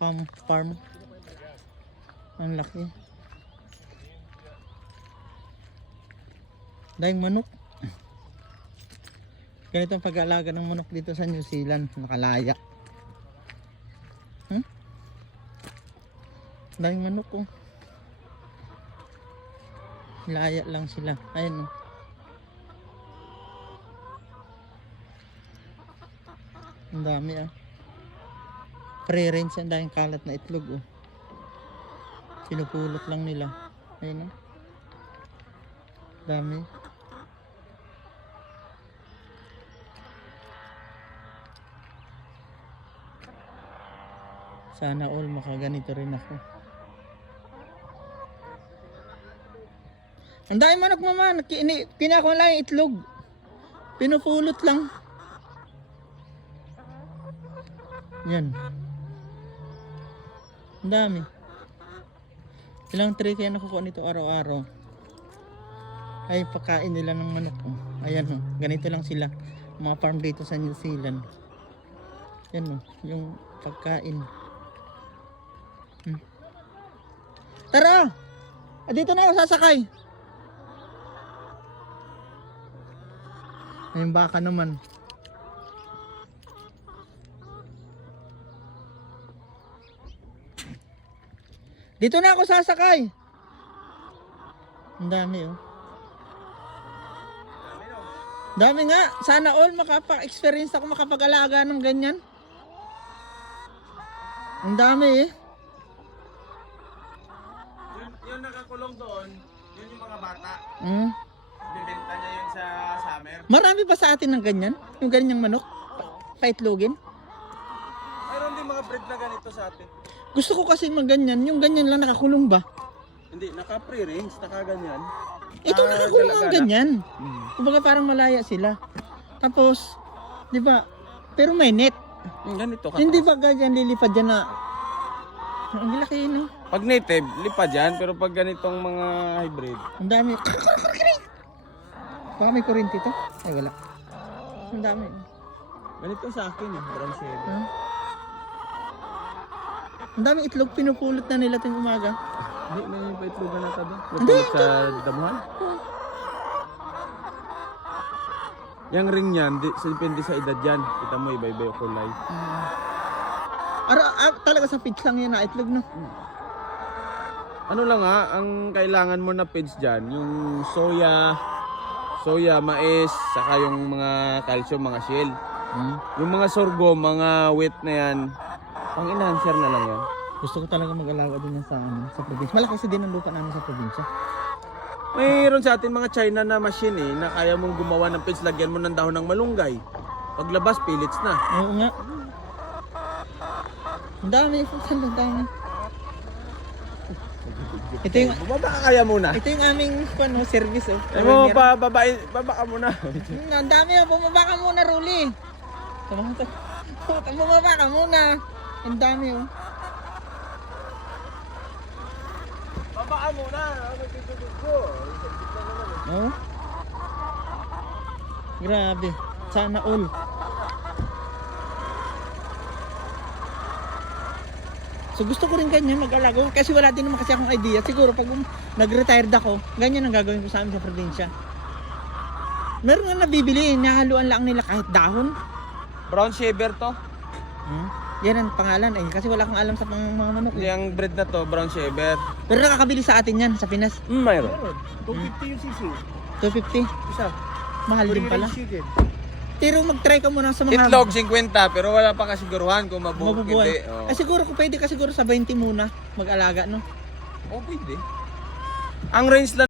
farm. Ang laki. Dahil manok. Ganito ang pag-aalaga ng manok dito sa New Zealand. Nakalaya. Dahil manok oh. Laya lang sila. Ayun oh. Ang dami ah. Pre-range ang dahil kalat na itlog oh. Pinupulot lang nila. Ayun oh. Dami. Sana all makaganito rin ako. Ang dami manok mama. Pinakuha lang yung itlog. Pinupulot lang. Yan. Ang dami. Ilang tray kaya nakukuha nito araw-araw. Ay pagkain nila ng manok. Oh. Ayan oh. Ganito lang sila. Mga farm dito sa New Zealand. Yan oh. Yung pagkain. Tara! Dito na ako sasakay. Ayun baka naman. Dito na ako sasakay. Ang dami oh. Dami nga. Sana all makapa-experience ako makapag-alaga ng ganyan. Ang dami eh. Yung nakakulong doon, yun yung mga bata. Bibenta niya yun sa summer. Marami pa sa atin ng ganyan? Yung ganyang manok? Paitlogin? Mayroon din mga breed na ganito sa atin. Gusto ko kasi ganyan. Yung ganyan lang nakakulong ba? Hindi, naka-pre-range, naka-ganyan. Ito nakakulong ang ganyan. Hmm. Kumbaga parang malaya sila. Tapos, di ba? Pero may net. Yung ganito ka. Hindi ba ganyan lilipad dyan na? Ang laki no? Pag native, lipad yan. Pero pag ganitong mga hybrid, Ang dami. Baka may kuryente ito? Ay wala. Ang dami. ganito sa akin eh, brown shade. Huh? Ang daming itlog pinupulot na nila tuwing umaga. Hindi, may paitlogan na tabi. Hindi, Napulot sa damuhan. Yang ring yan, depende sa edad yan. Kita mo, iba-iba yung kulay. Talaga sa feeds lang yan na itlog no? Ano lang ha, ang kailangan mo na feeds dyan, yung soya, mais, saka yung mga calcium, mga shell. Yung mga sorghum, mga wheat na yan, pang enhancer na lang yan. Gusto ko talaga mag-alaga din yan sa probinsya. Malaki kasi din ang lupa namin sa probinsya. Mayroon sa atin mga China na machine eh, na kaya mong gumawa ng feeds, lagyan mo ng dahon ng malunggay. Paglabas, pellets na. Oo nga. Ang dami. Ang dami. Ito yung, Bumaba ka kaya muna. ito yung aming service oh. Ay mo, baba ka muna. Ang dami oh. Bumaba ka muna, Ruli. Bumaba ka muna. Ang dami oh. Baba ka muna, magtutulog ko. Oh. Grabe. Sana all. So gusto ko rin ganyan mag-alaga kasi wala din naman kasi akong idea. Siguro pag nag-retired ako, ganyan ang gagawin ko sa amin sa probinsya. Meron nga nabibili, nahaluan lang nila kahit dahon. Brown shaver to. Yan ang pangalan eh, kasi wala akong alam sa mga manok eh. Yung breed na to, brown shaver. Pero nakakabili sa atin yan, sa Pinas. Mayroon. 250 yung sisi. 250. Isa. Mahal din pala. Chicken. Pero mag-try ka muna sa mga... Itlog 50, pero wala pa kasiguruhan kung mabubuhay. mabubuhay. Hindi. Oh. Siguro kung pwede ka siguro sa 20 muna mag-alaga no. Oh, pwede. Ang range lang